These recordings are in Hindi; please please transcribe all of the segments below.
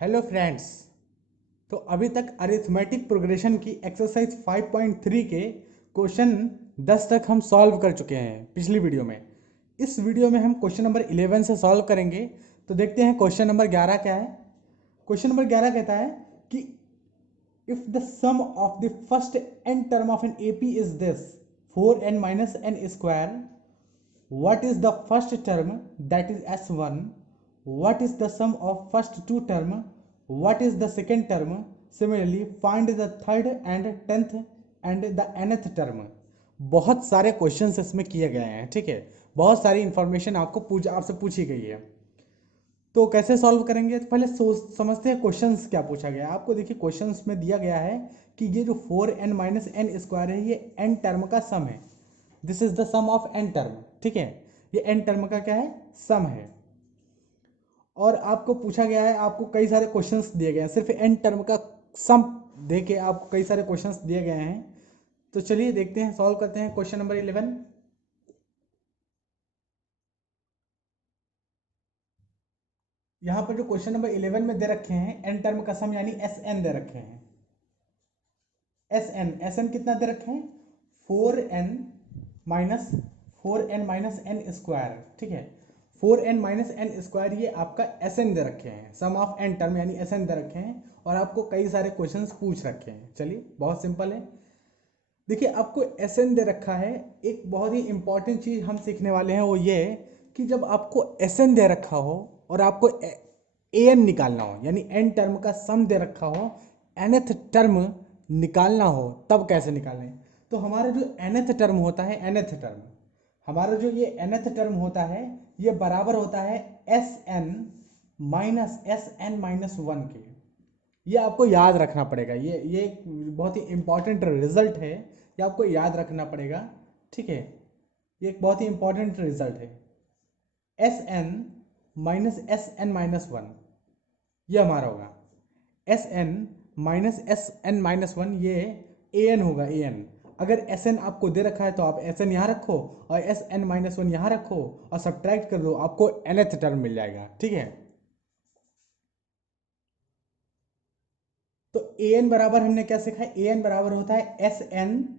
Hello friends. तो अभी तक अरिथमेटिक प्रोग्रेशन की एक्सरसाइज 5.3 के क्वेश्चन 10 तक हम सॉल्व कर चुके हैं पिछली वीडियो में। इस वीडियो में हम क्वेश्चन नंबर 11 से सॉल्व करेंगे। तो देखते हैं क्वेश्चन नंबर 11 क्या है। क्वेश्चन नंबर 11 कहता है कि if the sum of the first n term of an AP is this 4n minus n square, what is the first term, that is S1? What is the sum of first two term? What is the second term? Similarly, find the third and 10th and the nth term. बहुत सारे क्वेश्चंस इसमें किए गए हैं, ठीक है। बहुत सारी इंफॉर्मेशन आपसे पूछी गई है। तो कैसे सॉल्व करेंगे, तो पहले सोच समझते हैं क्वेश्चंस क्या पूछा गया है। आपको देखिए क्वेश्चंस में दिया गया है कि ये जो 4n माइनस एन स्क्वायर है ये n टर्म का सम है। This is the sum of n term, ठीक है। ये n टर्म का क्या है, सम है। और आपको पूछा गया है, आपको कई सारे क्वेश्चंस दिए गए हैं, सिर्फ n टर्म का सम देके आपको कई सारे क्वेश्चंस दिए गए हैं। तो चलिए देखते हैं, सॉल्व करते हैं क्वेश्चन नंबर 11। यहाँ पर जो क्वेश्चन नंबर 11 में दे रखे हैं n टर्म का सम यानी Sn दे रखे हैं। Sn कितना दे रखे हैं, 4n माइनस एन स्क्वायर, ठीक है। 4n माइनस एन स्क्वायर ये आपका Sn दे रखे हैं, सम ऑफ n टर्म यानी Sn दे रखे हैं। और आपको कई सारे क्वेश्चंस पूछ रखे हैं। चलिए बहुत सिंपल है। देखिए आपको Sn दे रखा है, एक बहुत ही इंपॉर्टेंट चीज हम सीखने वाले हैं वो ये कि जब आपको Sn दे रखा हो और आपको an निकालना हो यानी n टर्म का सम दे रखा हो, nth टर्म निकालना हो, तब कैसे निकालें। तो हमारा जो nth टर्म होता है, nth टर्म हमारा जो ये nth टर्म होता है ये बराबर होता है Sn माइनस 1 के। ये आपको याद रखना पड़ेगा, ये एक बहुत ही इंपॉर्टेंट रिजल्ट है, ये आपको याद रखना पड़ेगा, ठीक है। ये एक बहुत ही इंपॉर्टेंट रिजल्ट है। एस एन माइनस वन ये हमारा होगा। एस एन माइनस वन ये ए एन होगा, ए एन। अगर एस एन आपको दे रखा है तो आप एस एन यहाँ रखो और एस एन माइनस वन यहाँ रखो और सब्ट्रैक्ट कर दो, आपको nth टर्म मिल जाएगा, ठीक है। तो ए एन बराबर हमने क्या सीखा है, ए एन बराबर होता है एस एन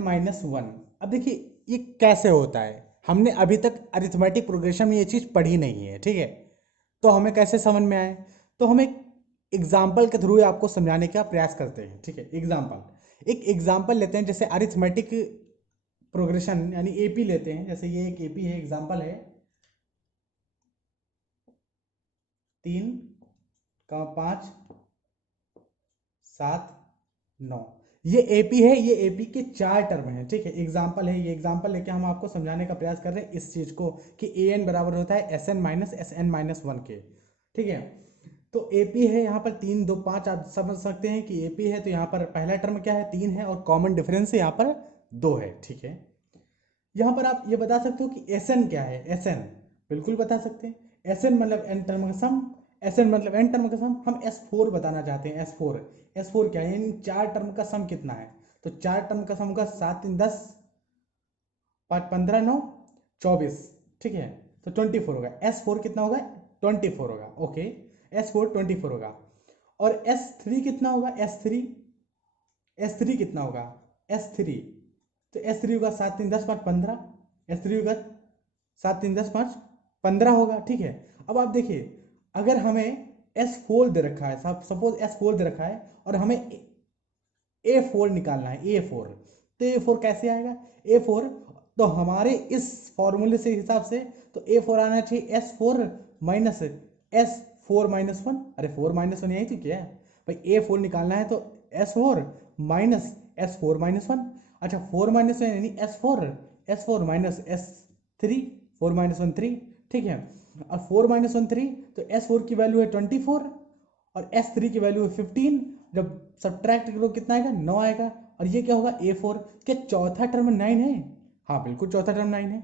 माइनस वन। अब देखिए ये कैसे होता है, हमने अभी तक अरिथमेटिक प्रोग्रेशन में ये चीज पढ़ी नहीं है, ठीक है। तो हमें कैसे समझ में आए, तो हम एक एग्जाम्पल के थ्रू आपको समझाने का प्रयास करते हैं, ठीक है। एक एग्जाम्पल लेते हैं, जैसे अरिथमेटिक प्रोग्रेशन यानी एपी लेते हैं। जैसे ये एक एपी है, एग्जाम्पल है 3, 5, 7, 9। ये एपी है, ये एपी के 4 टर्म है, ठीक है। एग्जाम्पल है, ये एग्जाम्पल लेके हम आपको समझाने का प्रयास कर रहे हैं इस चीज को कि ए एन बराबर होता है एस एन माइनस वन के, ठीक है। तो एपी है, यहाँ पर 3, 2, 5 आप समझ सकते हैं कि एपी है। तो यहाँ पर पहला टर्म क्या है, 3 है और कॉमन डिफरेंस यहाँ पर 2 है, ठीक है। यहाँ पर आप ये बता सकते हो कि एस एन क्या है, एस एन बिल्कुल बता सकते हैं। एस एन मतलब एन टर्म का सम, एस एन मतलब एन टर्म का सम। हम एस फोर बताना चाहते हैं, एस फोर क्या है, यानी 4 टर्म का सम कितना है। तो 4 टर्म का सम होगा 7, 3, 10, 5, 15, 9, 24, ठीक है। तो 24 होगा। एस फोर कितना होगा, 24 होगा, ओके। एस फोर 24 होगा। और एस थ्री कितना होगा, एस थ्री कितना होगा, एस थ्री। तो एस थ्री होगा 7, 3, 10, 5, 15। एस थ्री होगा 7, 3, 10, 5, 15 होगा, ठीक है। अब आप देखिए, अगर हमें एस फोर दे रखा है, सपोज एस फोर दे रखा है और हमें ए फोर निकालना है, ए फोर। तो ए फोर कैसे आएगा, ए फोर तो हमारे इस फॉर्मूले से हिसाब से तो ए फोर आना चाहिए S four minus S four minus one. अरे 4 माइनस वन यही तो क्या है भाई, ए फोर निकालना है तो S four minus S four minus one. अच्छा 4 माइनस वन यानी S four minus S three, 4 minus one 3, ठीक है। और 4 माइनस वन 3, तो एस फोर की वैल्यू है 24 और एस थ्री की वैल्यू है 15। जब सब्ट्रैक्ट करो कितना आएगा, 9 आएगा। और ये क्या होगा, ए फोर। क्या चौथा टर्म 9 है, हाँ बिल्कुल चौथा टर्म 9 है।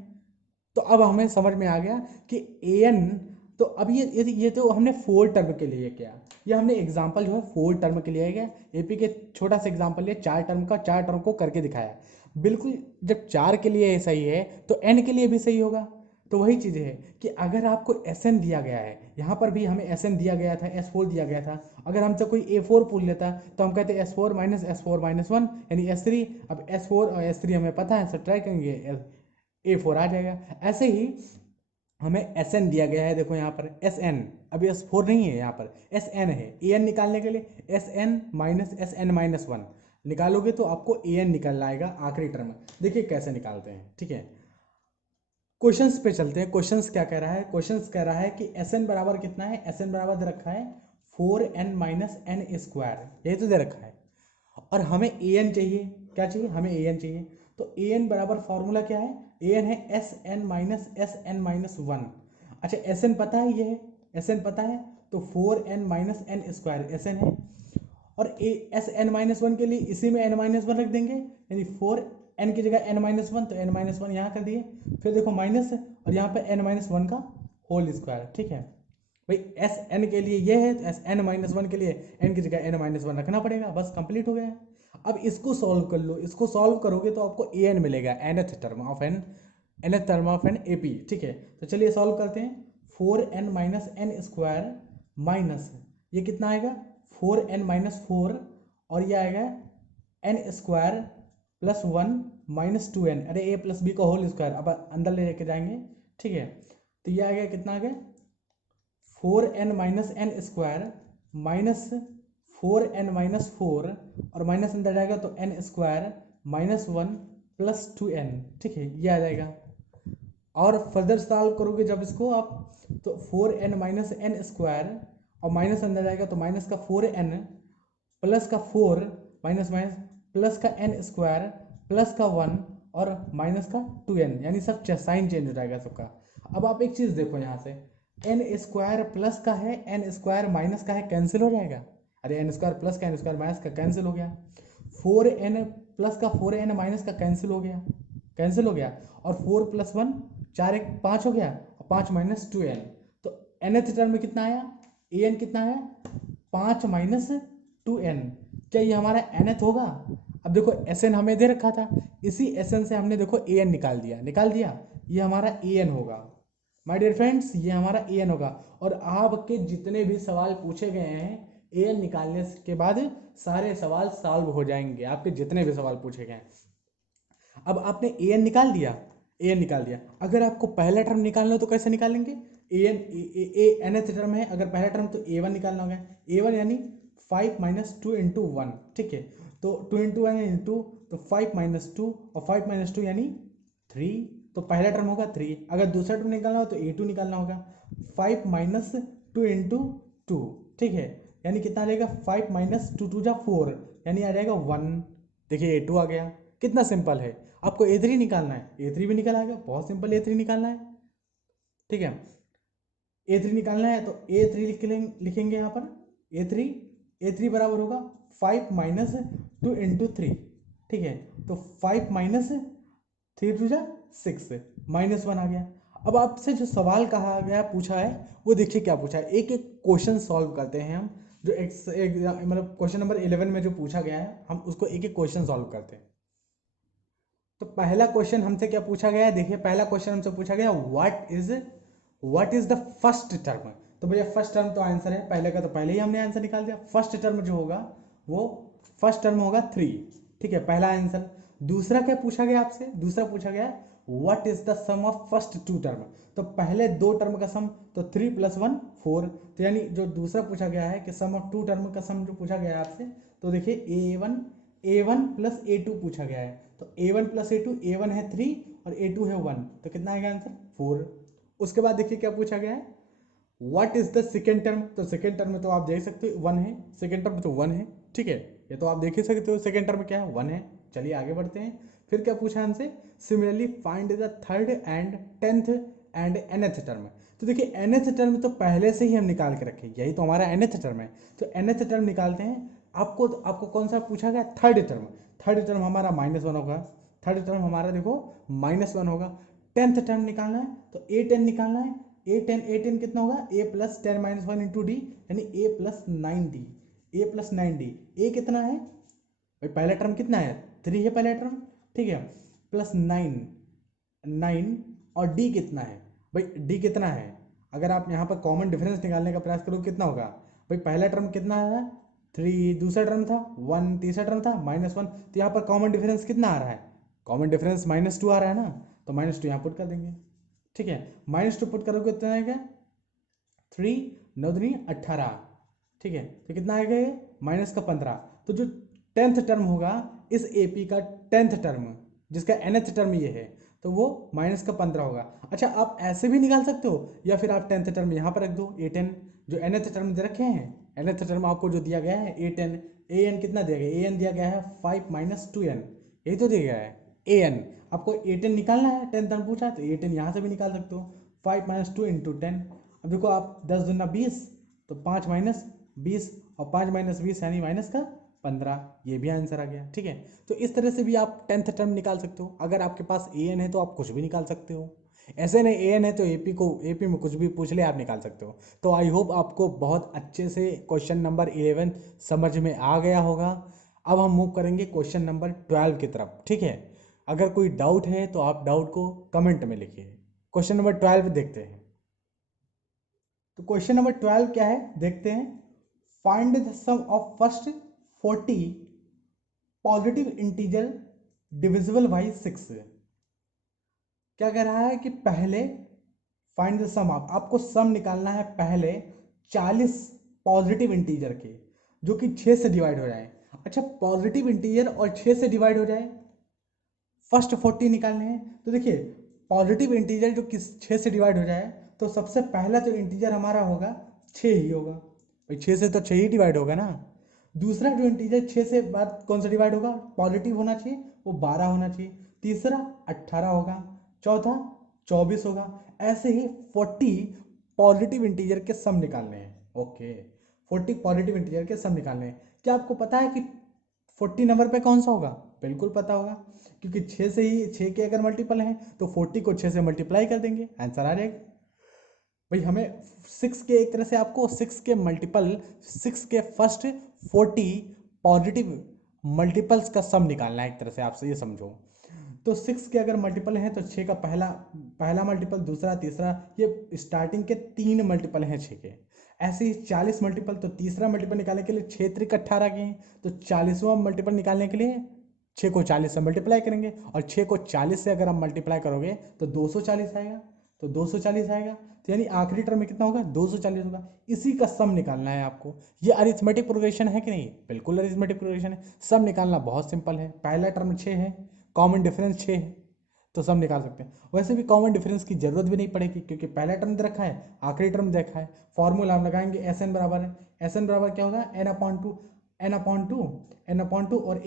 तो अब हमें समझ में आ गया कि ए एन, तो अब ये तो हमने 4 टर्म के लिए किया, ये हमने एग्जाम्पल जो है 4 टर्म के लिए गया। एपी के छोटा सा एग्जाम्पल लिया, 4 टर्म का, 4 टर्म को करके दिखाया। बिल्कुल जब 4 के लिए सही है तो एन के लिए भी सही होगा। तो वही चीज़ है कि अगर आपको Sn दिया गया है, यहाँ पर भी हमें Sn दिया गया था, S4 दिया गया था, अगर हमसे कोई A4 पूछ लेता तो हम कहते S4 माइनस S4 माइनस 1 यानी S3। अब S4 और S3 हमें पता है, सब्ट्रैक्ट करेंगे A4 आ जाएगा। ऐसे ही हमें Sn दिया गया है, देखो यहाँ पर Sn, अभी S4 नहीं है, यहाँ पर Sn है। An निकालने के लिए Sn माइनस Sn माइनस 1 निकालोगे तो आपको An निकल आएगा आखिरी टर्म। देखिए कैसे निकालते हैं, ठीक है। क्वेश्चंस पे चलते हैं। क्वेश्चंस क्या कह रहा है? क्वेश्चंस कह रहा है कि Sn बराबर कितना है? Sn बराबर दे रखा है 4n माइनस एन स्क्वायर, यही तो दे रखा है। और हमें an चाहिए, क्या चाहिए? हमें an चाहिए। तो an बराबर फॉर्मूला क्या है? an है Sn माइनस Sn माइनस 1। अच्छा, Sn पता है, ये है Sn पता है, तो 4n minus n square Sn है। और Sn माइनस 1 के लिए इसी में n माइनस 1 रख देंगे, यानी 4n की जगह n माइनस 1, तो n माइनस 1 यहाँ कर दिए। फिर देखो माइनस, और यहाँ पे n माइनस 1 का होल स्क्वायर, ठीक है भाई। Sn के लिए ये है, तो Sn माइनस 1 के लिए n की जगह n माइनस 1 रखना पड़ेगा, बस कंप्लीट हो गया। अब इसको सॉल्व कर लो, इसको सॉल्व करोगे तो आपको an मिलेगा, nth term of an, nth term of an AP, ठीक है। तो चलिए सॉल्व करते हैं। 4n minus n square minus, ये कितना आएगा? 4n माइनस 4, और ये आएगा N square plus 1 minus 2n, अरे a प्लस बी का होल स्क्वायर, अब अंदर ले लेके जाएंगे, ठीक है। तो ये आ गया, कितना आ गया? 4n minus n square minus 4n minus 4, और माइनस अंदर जाएगा तो N square minus 1 plus 2n, ठीक है, ये आ जाएगा। और फर्दर सॉल्व करोगे जब इसको आप, तो 4n माइनस एन स्क्वायर, और माइनस अंदर जाएगा तो माइनस का 4n प्लस का 4 माइनस माइनस प्लस का एन स्क्वायर प्लस का 1 और माइनस का 2n, यानी सब साइन चेंज हो जाएगा सबका। अब आप एक चीज़ देखो, यहाँ से एन स्क्वायर प्लस का है, एन स्क्वायर माइनस का है, कैंसिल हो जाएगा। अरे एन स्क्वायर प्लस का एन स्क्वायर माइनस का कैंसिल हो गया, 4n प्लस का 4n माइनस का कैंसिल हो गया, कैंसिल हो गया। और 4 प्लस 1 4 1 5 हो गया, और 5 माइनस 2n, तो nth टर्म में कितना आया? an कितना आया? 5 माइनस 2n। क्या ये हमारा nth होगा? अब देखो Sn हमें दे रखा था, इसी Sn से हमने देखो an निकाल दिया, निकाल दिया, ये हमारा an होगा माय डियर फ्रेंड्स, ये हमारा an होगा। और आपके जितने भी सवाल पूछे गए हैं an निकालने के बाद सारे सवाल सॉल्व हो जाएंगे, आपके जितने भी सवाल पूछे गए हैं। अब आपने an निकाल दिया, an निकाल दिया। अगर आपको पहला टर्म निकालना हो तो कैसे निकालेंगे? an nth टर्म है, अगर पहला टर्म तो a1 निकालना होगा, a1 यानी 5 माइनस 2 इंटू 1, ठीक है। तो 2 इंटू 1 इंटू, तो 5 माइनस 2, और 5 माइनस 2 यानी 3, तो पहला टर्म होगा 3। अगर दूसरा टर्म निकालना हो तो a2 निकालना होगा, 5 माइनस 2 इंटू 2, ठीक है, यानी कितना आ जाएगा? 5 माइनस 2 2 जा 4, यानी आ जाएगा 1। देखिए a2 आ गया, कितना सिंपल है। आपको a3 निकालना है, a3 भी निकल आएगा, बहुत सिंपल, a3 निकालना है, ठीक है। a3 निकालना है तो a3 लिखेंगे यहाँ पर, a3 बराबर होगा 5 माइनस 2 इंटू 3, ठीक है। तो 5 माइनस 3 टू जा 6, माइनस 1 आ गया। अब आपसे जो सवाल कहा गया, पूछा है, वो देखिए क्या पूछा है। एक एक क्वेश्चन सॉल्व करते हैं हम, जो मतलब क्वेश्चन नंबर 11 में जो पूछा गया है, हम उसको एक एक क्वेश्चन सॉल्व करते हैं। तो पहला क्वेश्चन हमसे क्या पूछा गया है? देखिए पहला क्वेश्चन हमसे पूछा गया, what is the first term. तो भैया फर्स्ट टर्म तो आंसर है, पहले का तो पहले ही हमने आंसर निकाल दिया। फर्स्ट टर्म जो होगा वो फर्स्ट टर्म होगा 3, ठीक है, पहला आंसर। दूसरा क्या पूछा गया आपसे? दूसरा पूछा गया what is the sum of first 2 term. तो पहले 2 टर्म का सम, तो 3 प्लस 1 4, तो यानी जो दूसरा पूछा गया है कि सम ऑफ 2 टर्म का सम जो पूछा गया है आपसे, तो देखिए a1 प्लस a2 पूछा गया है। तो a1 प्लस a1 है 3 और a2 है 1, तो कितना आएगा आंसर? 4। उसके बाद देखिए क्या पूछा गया है, what is the second term. तो सेकेंड टर्म में तो आप देख सकते हो 1 है, सेकेंड टर्म में तो 1 है, ठीक है, ये तो आप देख ही सकते हो सेकेंड टर्म में क्या है, 1 है। चलिए आगे बढ़ते हैं। फिर क्या पूछा हमसे? Similarly find the third and 10th and nth term. तो देखिए nth टर्म तो पहले से ही हम निकाल के रखे, यही तो हमारा nth टर्म है। तो nth टर्म निकालते हैं। आपको कौन सा पूछा गया? Third term. थर्ड टर्म हमारा -1 होगा, थर्ड टर्म हमारा देखो -1 होगा। 10th टर्म निकालना है तो a10 निकालना है। a10 कितना होगा? a plus 10 minus 1 into D, यानी a plus 9d, a plus 9d। a कितना है भाई? पहला टर्म कितना है? 3 है पहला टर्म, ठीक है, प्लस 9 और d कितना है? भाई डी कितना है, अगर आप यहाँ पर कॉमन डिफरेंस निकालने का प्रयास करो कितना होगा, भाई पहला टर्म कितना है 3, दूसरा टर्म था 1, तीसरा टर्म था -1, तो यहाँ पर कॉमन डिफरेंस कितना आ रहा है, कॉमन डिफरेंस -2 आ रहा है ना, तो -2 यहाँ पुट कर देंगे। ठीक है, -2 पुट करोगे कितना आएगा 3 9 दूनी 18। ठीक है, तो कितना आएगा ये -15। तो जो 10th टर्म होगा इस एपी का 10th टर्म, जिसका nth टर्म ये है, तो वो -15 होगा। अच्छा आप ऐसे भी निकाल सकते हो, या फिर आप 10th टर्म यहाँ पर रख दो a10, जो nth टर्म दे रखे हैं, nth टर्म आपको जो दिया गया है a10, an कितना दिया गया, an दिया गया है 5 - 2n, यही तो दिया गया है an। आपको a10 निकालना है, 10th टर्म पूछा है, तो a10 यहाँ से भी निकाल सकते हो, 5 - 2 × 10। अब देखो आप 10 दूना 20, तो 5 - 20, और 5 - 20 यानी -15, ये भी आंसर आ गया। ठीक है, तो इस तरह से भी आप 10th टर्म निकाल सकते हो। अगर आपके पास an है तो आप कुछ भी निकाल सकते हो, ऐसे नहीं an है तो एपी में कुछ भी पूछ ले आप निकाल सकते हो। तो आई होप आपको बहुत अच्छे से क्वेश्चन नंबर 11 समझ में आ गया होगा। अब हम मूव करेंगे क्वेश्चन नंबर 12 की तरफ। ठीक है, अगर कोई डाउट है तो आप डाउट को कमेंट में लिखिए। क्वेश्चन नंबर 12 देखते हैं। तो क्वेश्चन नंबर 12 क्या है देखते हैं। Find the sum of first 40 positive integer divisible by 6। क्या कह रहा है कि पहले फाइंड द सम ऑफ, आपको सम निकालना है पहले 40 पॉजिटिव इंटीजर के जो कि 6 से डिवाइड हो जाए। अच्छा पॉजिटिव इंटीजर और 6 से डिवाइड हो जाए, फर्स्ट 40 निकालने हैं। तो देखिए पॉजिटिव इंटीजर जो किस 6 से डिवाइड हो जाए, तो सबसे पहला जो इंटीजर हमारा होगा 6 ही होगा, भाई 6 से तो 6 ही डिवाइड होगा ना। दूसरा जो इंटीजर 6 से बाद कौन सा डिवाइड होगा, पॉजिटिव होना चाहिए, वो 12 होना चाहिए। तीसरा 18 होगा, चौथा 24 होगा। ऐसे ही 40 पॉजिटिव इंटीजर के सम निकालने हैं। ओके, 40 पॉजिटिव इंटीजर के सम निकालने हैं। क्या आपको पता है कि 40 नंबर पे कौन सा होगा, बिल्कुल पता होगा, क्योंकि 6 से ही 6 के अगर मल्टीपल हैं तो 40 को 6 से मल्टीप्लाई कर देंगे, आंसर आ जाएगा। भाई हमें 6 के, एक तरह से आपको 6 के मल्टीपल, 6 के फर्स्ट 40 पॉजिटिव मल्टीपल्स का सम निकालना है, एक तरह से आपसे ये समझो। तो 6 के अगर मल्टीपल हैं तो 6 का पहला पहला मल्टीपल, दूसरा, तीसरा, ये स्टार्टिंग के 3 मल्टीपल हैं 6 के। ऐसे ही 40 मल्टीपल, तो तीसरा मल्टीपल निकालने के लिए 6 त्रिक 18 के हैं, तो 40वां मल्टीपल निकालने के लिए 6 को 40 से मल्टीप्लाई करेंगे, और 6 को 40 से अगर हम मल्टीप्लाई करोगे तो 240 आएगा, तो 240 आएगा, तो यानी आखिरी टर्म में कितना होगा 240 होगा। इसी का सम निकालना है आपको। ये अरिथमेटिक प्रोग्रेशन है कि नहीं, बिल्कुल अरिथमेटिक प्रोग्रेशन है। सम निकालना बहुत सिंपल है, पहला टर्म 6 है, कॉमन डिफरेंस 6 है, तो सम निकाल सकते हैं। वैसे भी कॉमन डिफरेंस की जरूरत भी नहीं पड़ेगी, क्योंकि पहला टर्म दे रखा है, आखिरी टर्म देखा है। फॉर्मूला हम लगाएंगे, एस एन बराबर है, एस एन बराबर क्या होगा n/2, n/2 और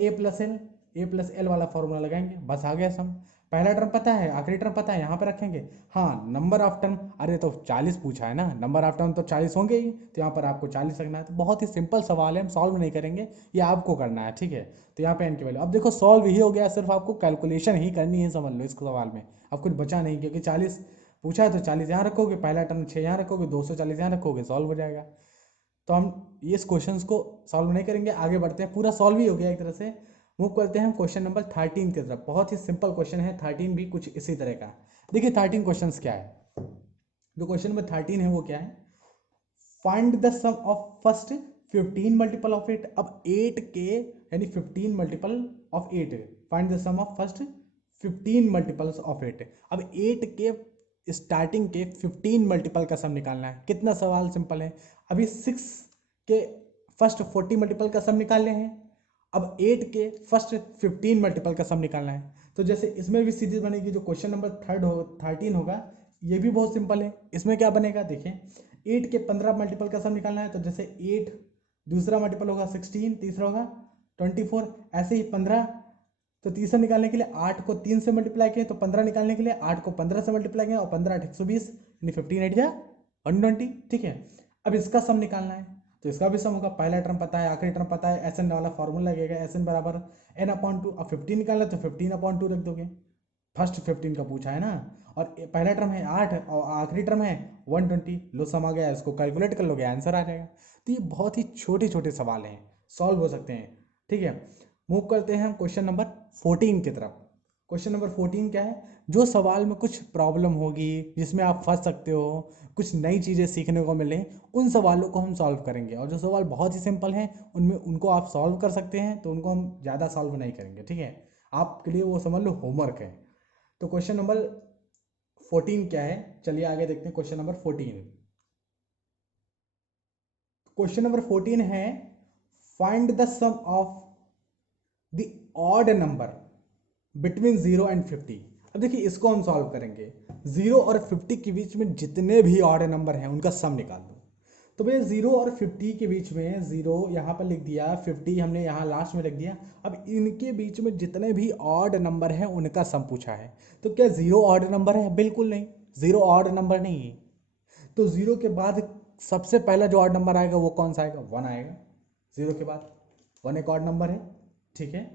a+l वाला फॉर्मूला लगाएंगे, बस आ गया सम। पहला टर्म पता है, आखिरी टर्म पता है, यहाँ पे रखेंगे। हाँ नंबर ऑफ टर्म, अरे तो 40 पूछा है ना, नंबर ऑफ टर्म तो 40 होंगे ही, तो यहाँ पर आपको 40 रखना है। तो बहुत ही सिंपल सवाल है, हम सॉल्व नहीं करेंगे, ये आपको करना है। ठीक है, तो यहाँ पे एन की वैल्यू, अब देखो सॉल्व ही हो गया, सिर्फ आपको कैलकुलेशन ही करनी है, समझ लो इस सवाल में। अब कुछ बचा नहीं, क्योंकि 40 पूछा है तो 40 यहाँ रखोगे, पहला टर्म 6 यहाँ रखोगे, 240 यहाँ रखोगे, सॉल्व हो जाएगा। तो हम इस क्वेश्चन को सॉल्व नहीं करेंगे, आगे बढ़ते हैं। पूरा सॉल्व ही हो गया एक तरह से। मूव करते हैं हम क्वेश्चन नंबर 13 की तरफ। बहुत ही सिंपल क्वेश्चन है, 13 भी कुछ इसी तरह का। देखिए 13 क्वेश्चन क्या है, जो क्वेश्चन नंबर 13 है वो क्या है, find the sum of first 15 multiple of 8। अब 8 के यानी 15 multiple of 8, find the sum of first 15 multiples of 8। अब 8 के स्टार्टिंग के 15 मल्टीपल का सम निकालना है। कितना सवाल सिंपल है, अभी 6 के फर्स्ट 40 मल्टीपल का सम निकालने हैं, अब 8 के फर्स्ट 15 मल्टीपल का सम निकालना है। तो जैसे इसमें भी सीरीज बनेगी, जो क्वेश्चन नंबर 13 होगा, ये भी बहुत सिंपल है। इसमें क्या बनेगा देखिए, 8 के 15 मल्टीपल का सम निकालना है, तो जैसे 8 दूसरा मल्टीपल होगा 16, तीसरा होगा 24, ऐसे ही 15, तो तीसरा निकालने के लिए 8 को 3 से मल्टीप्लाई किए, तो 15 निकालने के लिए 8 को 15 से मल्टीप्लाई किया, और 15 8 120, यानी 15 8 जा 120। ठीक है, अब इसका सम निकालना है, तो इसका भी सम होगा। पहला टर्म पता है, आखिरी टर्म पता है, एस एन वाला फॉर्मूला लगेगा, एस एन बराबर n/2। अब 15 निकालना तो 15/2 रख दोगे, फर्स्ट 15 का पूछा है ना, और पहला टर्म है 8 और आखिरी टर्म है 120, लो सम आ गया, इसको कैलकुलेट कर लोगे, आंसर आ जाएगा। तो ये बहुत ही छोटे छोटे सवाल हैं, सॉल्व हो सकते हैं। ठीक है, मूव करते हैं हम क्वेश्चन नंबर 14 की तरफ। क्वेश्चन नंबर 14 क्या है, जो सवाल में कुछ प्रॉब्लम होगी, जिसमें आप फंस सकते हो, कुछ नई चीज़ें सीखने को मिले, उन सवालों को हम सॉल्व करेंगे। और जो सवाल बहुत ही सिंपल हैं उनमें उनको आप सॉल्व कर सकते हैं, तो उनको हम ज़्यादा सॉल्व नहीं करेंगे, ठीक है। आपके लिए वो समझ लो होमवर्क है। तो क्वेश्चन नंबर 14 क्या है, चलिए आगे देखते हैं। क्वेश्चन नंबर 14, क्वेश्चन नंबर 14 है find the sum of the odd number between 0 and 50। अब देखिए इसको हम सॉल्व करेंगे। 0 और 50 के बीच में जितने भी ऑड नंबर हैं उनका सम निकाल दो। तो भैया 0 और 50 के बीच में 0 यहाँ पर लिख दिया, 50 हमने यहाँ लास्ट में लिख दिया। अब इनके बीच में जितने भी ऑड नंबर हैं उनका सम पूछा है। तो क्या 0 ऑड नंबर है? बिल्कुल नहीं, 0 ऑड नंबर नहीं है। तो 0 के बाद सबसे पहला जो ऑड नंबर आएगा वो कौन सा आएगा? 1 आएगा। 0 के बाद 1 एक ऑड नंबर है, ठीक है।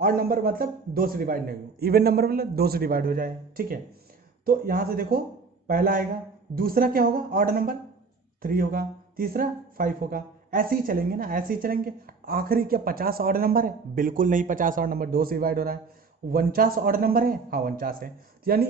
ऑड नंबर मतलब 2 से डिवाइड नहीं हो, इवन नंबर मतलब 2 से डिवाइड हो जाए, ठीक है। तो यहाँ से देखो पहला आएगा, दूसरा क्या होगा? ऑड नंबर 3 होगा, तीसरा 5 होगा। ऐसे ही चलेंगे ना, ऐसे ही चलेंगे। आखिरी क्या 50 ऑड नंबर है? बिल्कुल नहीं, 50 ऑड नंबर 2 से डिवाइड हो रहा है। 49 ऑड नंबर है, हाँ 49 है। तो यानी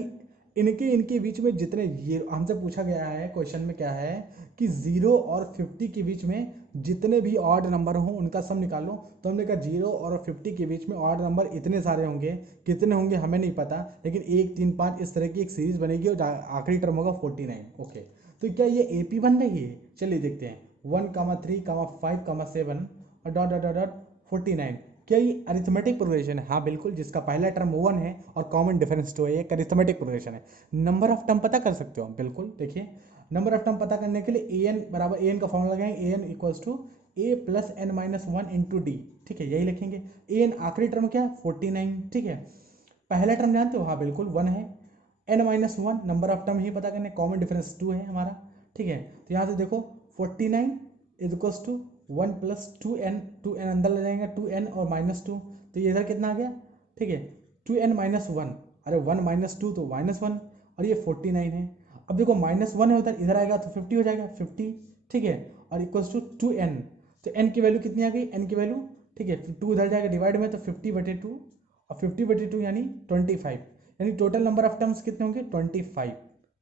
इनके इनके बीच में जितने, ये हमसे पूछा गया है क्वेश्चन में क्या है कि 0 और 50 के बीच में जितने भी ऑड नंबर हों उनका सम निकालो। तो हमने कहा 0 और 50 के बीच में ऑड नंबर इतने सारे होंगे, कितने होंगे हमें नहीं पता, लेकिन 1 3 5 इस तरह की एक सीरीज बनेगी और आखिरी टर्म होगा 49। ओके, तो क्या ये एपी बन रही है? चलिए देखते हैं। 1 3 5 7 और डॉट डॉट डॉट डॉट 49। क्या ये अरिथमेटिक प्रोग्रेशन है? हाँ बिल्कुल, जिसका पहला टर्म 1 है और कॉमन डिफरेंस 2 है, ये अरिथमेटिक प्रोग्रेशन है। नंबर ऑफ टर्म पता कर सकते हो? बिल्कुल, देखिए नंबर ऑफ टर्म पता करने के लिए ए एन बराबर, ए एन का फॉर्मूला लगाएंगे, A N equals to A plus N minus 1 into D, ठीक है, यही लिखेंगे। ए एन आखिरी टर्म क्या है? 49, ठीक है। पहला टर्म जानते हो? हाँ बिल्कुल 1 है। N minus 1 number of term ही पता करने, कॉमन डिफरेंस 2 है हमारा, ठीक है। तो यहाँ से देखो 49 is equals to 1 plus 2n, 2n अंदर ले जाएंगे, 2n और माइनस 2, तो ये इधर कितना आ गया? ठीक है, 2n माइनस 1, अरे 1 माइनस 2 तो माइनस 1, और ये 49 है। अब देखो माइनस 1 है उधर, इधर आएगा तो 50 हो जाएगा, 50, ठीक है, और इक्वल्स टू 2n। तो n की वैल्यू कितनी आ गई? n की वैल्यू, ठीक है, 2 उधर जाएगा डिवाइड में, तो 50/2, और 50/2 यानी 25, यानी टोटल नंबर ऑफ टर्म्स कितने होंगे? 25,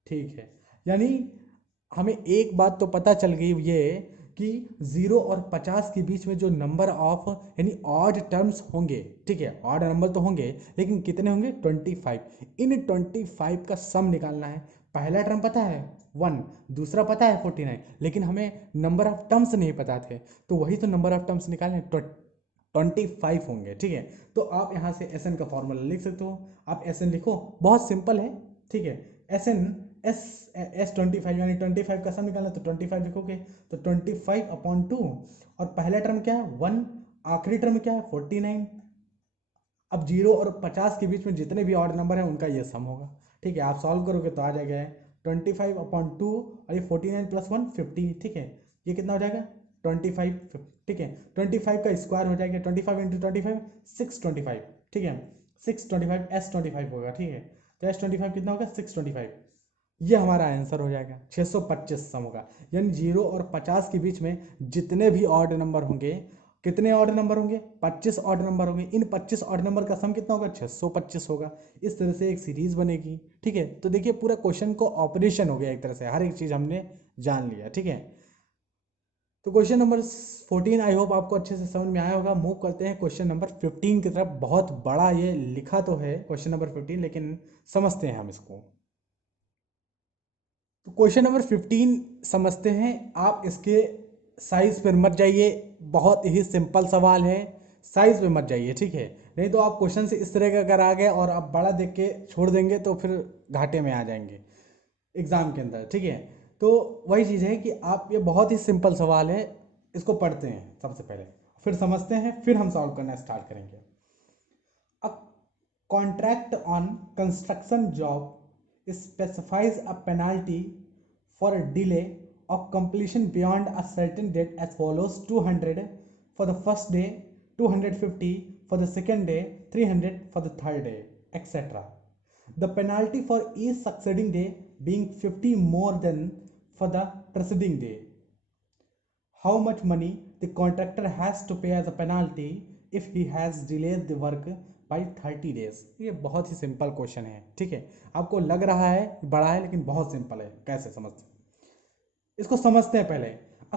ठीक है। यानी हमें एक बात तो पता चल गई ये कि 0 और 50 के बीच में जो नंबर ऑफ यानी ऑड टर्म्स होंगे, ठीक है, ऑड नंबर तो होंगे लेकिन कितने होंगे? 25। इन 25 का सम निकालना है। पहला टर्म पता है 1, दूसरा पता है 49, लेकिन हमें नंबर ऑफ टर्म्स नहीं पता थे, तो वही तो नंबर ऑफ टर्म्स निकालने 25 होंगे, ठीक है। तो आप यहाँ से एस एन का फॉर्मूला लिख सकते हो। आप एस एन लिखो, बहुत सिंपल है, ठीक है। एस एन एस 25 यानी 25 का सम निकालना, तो 25 लिखोगे, तो 25/2, और पहला टर्म क्या है? 1, आखिरी टर्म क्या है? 49। अब 0 और 50 के बीच में जितने भी ऑड नंबर है उनका ये सम होगा, ठीक है। आप सॉल्व करोगे तो आ जाएगा 25/2, और ये 49 प्लस 1 50, ठीक है। ये कितना हो जाएगा? 25, ठीक है। 25 का स्क्वायर हो जाएगा, 25 इंटू 25 625, ठीक है। 625 S25 होगा, ठीक है। तो S25 कितना होगा? 625। ये हमारा आंसर हो जाएगा, 625 सम होगा। यानी 0 और 50 के बीच में जितने भी ऑड नंबर होंगे, कितने ऑड नंबर होंगे? 25 ऑड नंबर होंगे। इन 25 ऑड नंबर का सम कितना होगा? 625 होगा। इस तरह से एक सीरीज बनेगी, ठीक है। तो देखिए पूरा क्वेश्चन को ऑपरेशन हो गया एक तरह से, हर एक चीज हमने जान लिया, ठीक है। तो क्वेश्चन नंबर 14 आई होप आपको अच्छे से समझ में आया होगा। मूव करते हैं क्वेश्चन नंबर 15 की तरफ। बहुत बड़ा ये लिखा तो है क्वेश्चन नंबर 15, लेकिन समझते हैं हम इसको। तो क्वेश्चन नंबर 15 समझते हैं। आप इसके साइज पर मत जाइए, बहुत ही सिंपल सवाल है, साइज पे मत जाइए, ठीक है। नहीं तो आप क्वेश्चन से इस तरह का अगर आ गए और आप बड़ा देख के छोड़ देंगे तो फिर घाटे में आ जाएंगे एग्जाम के अंदर, ठीक है। तो वही चीज़ है कि आप, ये बहुत ही सिंपल सवाल है, इसको पढ़ते हैं सबसे पहले, फिर समझते हैं, फिर हम सॉल्व करना स्टार्ट करेंगे। A contract on construction job specifies a penalty for a delay of completion beyond a certain date as follows: 200 for the first day, 250 for the second day, 300 for the third day, etc. The penalty for each succeeding day being 50 more than for the preceding day. How much money the contractor has to pay as a penalty if he has delayed the work by 30 days. ये बहुत ही सिंपल क्वेश्चन है, ठीक है। आपको लग रहा है बड़ा है, लेकिन बहुत सिंपल है। कैसे समझते हैं इसको, समझते हैं पहले। A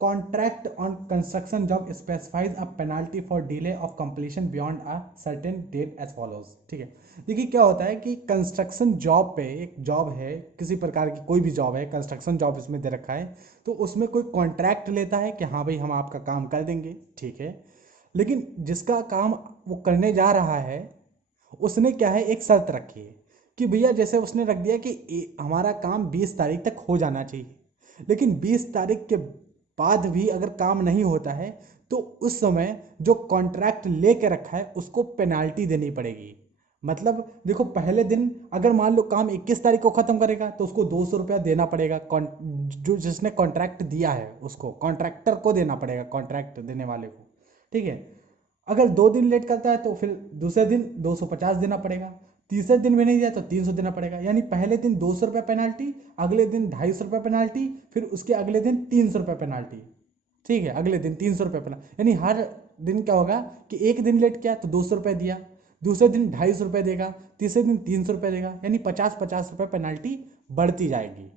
contract on construction job specifies a penalty for delay of completion beyond a certain date as follows, ठीक है। देखिए क्या होता है कि कंस्ट्रक्शन जॉब पे, एक जॉब है किसी प्रकार की, कोई भी जॉब है, कंस्ट्रक्शन जॉब इसमें दे रखा है, तो उसमें कोई कॉन्ट्रैक्ट लेता है कि हाँ भाई हम आपका काम कर देंगे, ठीक है। लेकिन जिसका काम वो करने जा रहा है, उसने क्या है, एक शर्त रखी है कि भैया, जैसे उसने रख दिया कि हमारा काम 20 तारीख तक हो जाना चाहिए, लेकिन 20 तारीख के बाद भी अगर काम नहीं होता है, तो उस समय जो कॉन्ट्रैक्ट लेके रखा है उसको पेनाल्टी देनी पड़ेगी। मतलब देखो, पहले दिन अगर मान लो काम 21 तारीख को ख़त्म करेगा तो उसको 200 रुपया देना पड़ेगा, जो जिसने कॉन्ट्रैक्ट दिया है उसको, कॉन्ट्रैक्टर को देना पड़ेगा, कॉन्ट्रैक्ट देने वाले को, ठीक है। अगर 2 दिन लेट करता है तो फिर दूसरे दिन 250 देना पड़ेगा, तीसरे दिन भी नहीं दिया तो 300 देना पड़ेगा। यानी पहले दिन 200 रुपये पेनाल्टी, अगले दिन 250 रुपये पेनाल्टी, फिर उसके अगले दिन 300 रुपये पेनाल्टी, ठीक है। अगले दिन 300 रुपये पेनाल्टी, यानी हर दिन क्या होगा कि एक दिन लेट किया तो 200 रुपये दिया, दूसरे दिन 250 रुपये देगा, तीसरे दिन 300 रुपये देगा, यानी 50-50 रुपये पेनाल्टी बढ़ती जाएगी।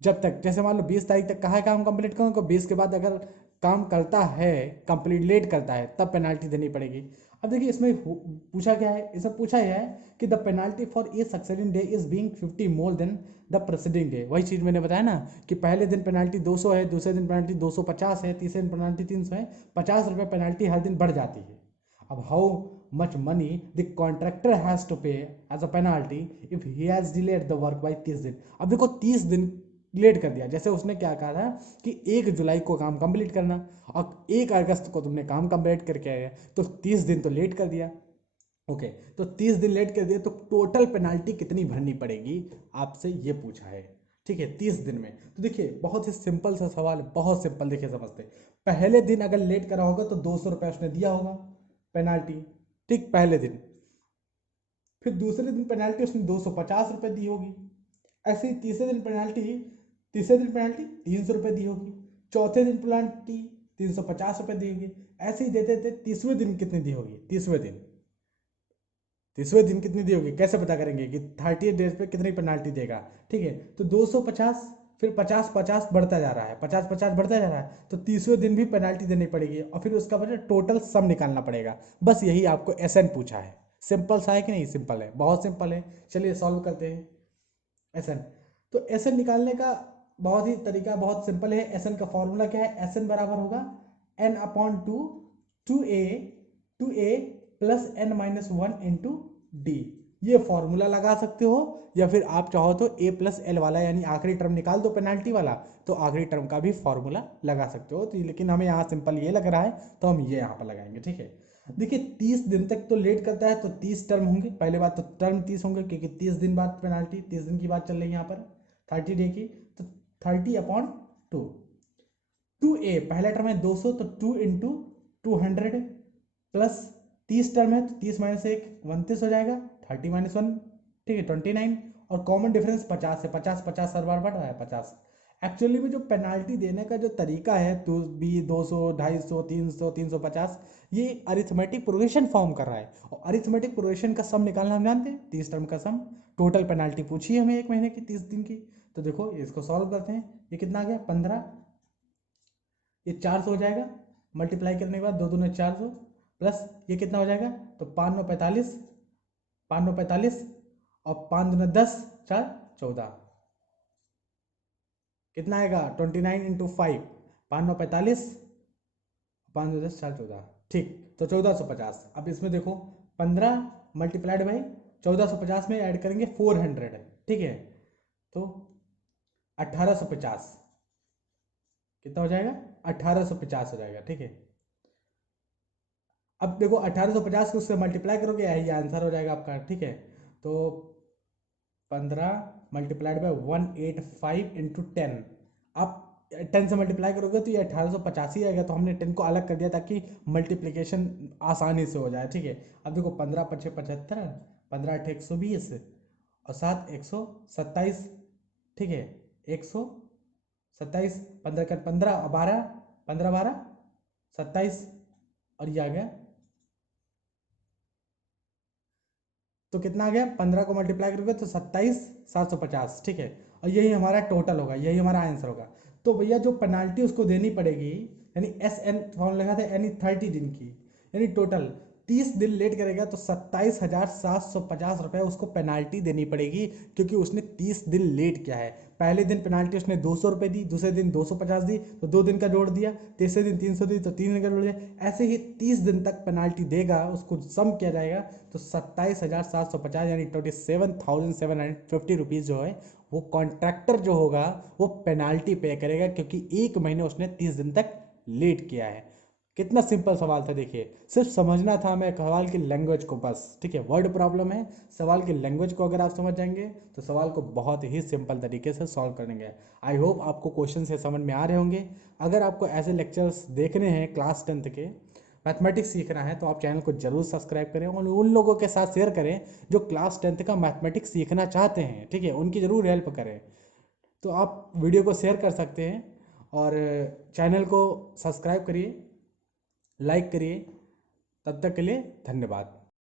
जब तक, जैसे मान लो 20 तारीख तक कहा है काम कंप्लीट करूँ, तो 20 के बाद अगर काम करता है, कंप्लीट लेट करता है, तब पेनाल्टी देनी पड़ेगी। अब देखिए इसमें पूछा क्या है, इसमें पूछा यह है कि the penalty for each succeeding day is being 50 more than the presiding day. वही चीज़ मैंने बताया ना कि पहले दिन पेनाल्टी 200 है, दूसरे दिन पेनाल्टी 250 है, तीसरे दिन पेनाल्टी 300 है, 50 रुपये पेनाल्टी हर दिन बढ़ जाती है। अब how much money the contractor has to pay as a penalty if he has delayed the work by 30 दिन। अब देखो 30 दिन लेट कर दिया, जैसे उसने क्या कहा था कि 1 जुलाई को काम कंप्लीट करना, और 1 अगस्त को तुमने काम कंप्लीट करके आया, तो 30 दिन तो लेट कर दिया। ओके, तो 30 दिन लेट कर दिया तो टोटल पेनाल्टी कितनी भरनी पड़ेगी, आपसे ये पूछा है, ठीक है, 30 दिन में। तो देखिए बहुत ही सिंपल सा सवाल है, बहुत सिंपल। देखिए समझते, पहले दिन अगर लेट करा होगा तो 200 रुपये उसने दिया होगा पेनाल्टी, ठीक, पहले दिन। फिर दूसरे दिन पेनाल्टी उसने 250 रुपये दी होगी। ऐसे ही तीसरे दिन पेनाल्टी 300 रुपये दी होगी। चौथे दिन पेनाल्टी 350 रुपये दी होगी। ऐसे ही देते देते तीसवें दिन कितनी दी होगी, तीसवें दिन कितनी दी होगी, कैसे पता करेंगे कि 30 डेज पे कितनी पेनाल्टी देगा, ठीक है। तो 250, फिर 50-50 बढ़ता जा रहा है, 50-50 बढ़ता जा रहा है, तो तीसवें दिन भी पेनाल्टी देनी पड़ेगी, और फिर उसका वजह टोटल सम निकालना पड़ेगा। बस यही आपको एसएन पूछा है। सिंपल सा है कि नहीं, सिंपल है, बहुत सिंपल है। चलिए सॉल्व करते हैं एसएन। तो एसएन निकालने का बहुत ही तरीका बहुत सिंपल है। एसएन का फॉर्मूला क्या है, एसएन बराबर होगा n/2 2a plus n-1 into D. ये फॉर्मूला लगा सकते हो, या फिर आप चाहो तो a+l वाला, यानी आखिरी टर्म निकाल दो पेनाल्टी वाला, तो आखिरी टर्म का भी फॉर्मूला लगा सकते हो। तो लेकिन हमें यहाँ सिंपल ये लग रहा है, तो हम ये यहाँ पर लगाएंगे, ठीक है। देखिए 30 दिन तक तो लेट करता है, तो 30 टर्म होंगे। पहले बात तो टर्म 30 होंगे, क्योंकि 30 दिन बाद पेनाल्टी, 30 दिन की बात चल रही है यहाँ पर, 30 डे की। तो 30/2, 2a पहला टर्म है 200, तो 2 इंटू 200 प्लस 30 टर्म है, तो 30-1 29 हो जाएगा, 30-1, ठीक है, 29। और कॉमन डिफरेंस 50 है, 50-50 हर बार बढ़ रहा है, 50। एक्चुअली में जो पेनाल्टी देने का जो तरीका है, तो भी 200, 250, 300, 350, ये अरिथमेटिक प्रोग्रेशन फॉर्म कर रहा है। और अरिथमेटिक प्रोग्रेशन का सम निकालना हम जानते हैं, 30 टर्म का सम। टोटल पेनाल्टी पूछी है हमें 1 महीने की, 30 दिन की। तो देखो इसको सॉल्व करते हैं। ये कितना आ गया, 15, ये 400 हो जाएगा, मल्टीप्लाई करने के बाद 2 दूने 400, प्लस ये कितना हो जाएगा, तो 5×9 = 45, 5×9 = 45, और 5×2 = 10, 4 = 14, कितना आएगा 29 इंटू 5, 5×9 = 45, 5×2 = 10, 4 = 14, ठीक। तो 1450। अब इसमें देखो 15 मल्टीप्लाइड बाई 1450 में ऐड करेंगे 400, ठीक है, तो 1850, कितना हो जाएगा, 1850 हो जाएगा, ठीक है। अब देखो 1850 को उससे मल्टीप्लाई करोगे, यही आंसर हो जाएगा आपका, ठीक है। तो 15 मल्टीप्लाइड बाई 185 इंटू 10, आप 10 से मल्टीप्लाई करोगे तो ये 1885 आएगा। तो हमने 10 को अलग कर दिया ताकि मल्टीप्लिकेशन आसानी से हो जाए, ठीक है। अब देखो 15×5 = 75, 15×8 = 120, और 7 127, ठीक है, 127, 15 और 12, 15 12 27, और ये आ गया तो कितना आ गया, 15 को मल्टीप्लाई करोगे तो 27,750, ठीक है। और यही हमारा टोटल होगा, यही हमारा आंसर होगा। तो भैया जो पेनाल्टी उसको देनी पड़ेगी, यानी एस एन फॉर्म लिखा था, यानी 30 दिन की, यानी टोटल 30 दिन लेट करेगा तो 27,750 रुपये उसको पेनाल्टी देनी पड़ेगी, क्योंकि उसने 30 दिन लेट किया है। पहले दिन पेनाल्टी उसने 200 रुपये दी, दूसरे दिन 250 दी, तो 2 दिन का जोड़ दिया, तीसरे दिन 300 दी तो 3 दिन का जोड़ दिया, ऐसे ही 30 दिन तक पेनाल्टी देगा, उसको सम किया जाएगा तो 27,750 यानी 27,750 रुपीज़ जो है वो कॉन्ट्रैक्टर जो होगा वो पेनाल्टी पे करेगा, क्योंकि 1 महीने उसने 30 दिन तक लेट किया है। कितना सिंपल सवाल था, देखिए सिर्फ समझना था हमें सवाल की लैंग्वेज को बस, ठीक है। वर्ड प्रॉब्लम है, सवाल की लैंग्वेज को अगर आप समझ जाएंगे तो सवाल को बहुत ही सिंपल तरीके से सॉल्व करेंगे। आई होप आपको क्वेश्चन से समझ में आ रहे होंगे। अगर आपको ऐसे लेक्चर्स देखने हैं क्लास 10th के, मैथमेटिक्स सीखना है, तो आप चैनल को जरूर सब्सक्राइब करें और उन लोगों के साथ शेयर करें जो क्लास 10th का मैथमेटिक्स सीखना चाहते हैं, ठीक है, उनकी ज़रूर हेल्प करें। तो आप वीडियो को शेयर कर सकते हैं और चैनल को सब्सक्राइब करिए, लाइक करिए। तब तक के लिए धन्यवाद।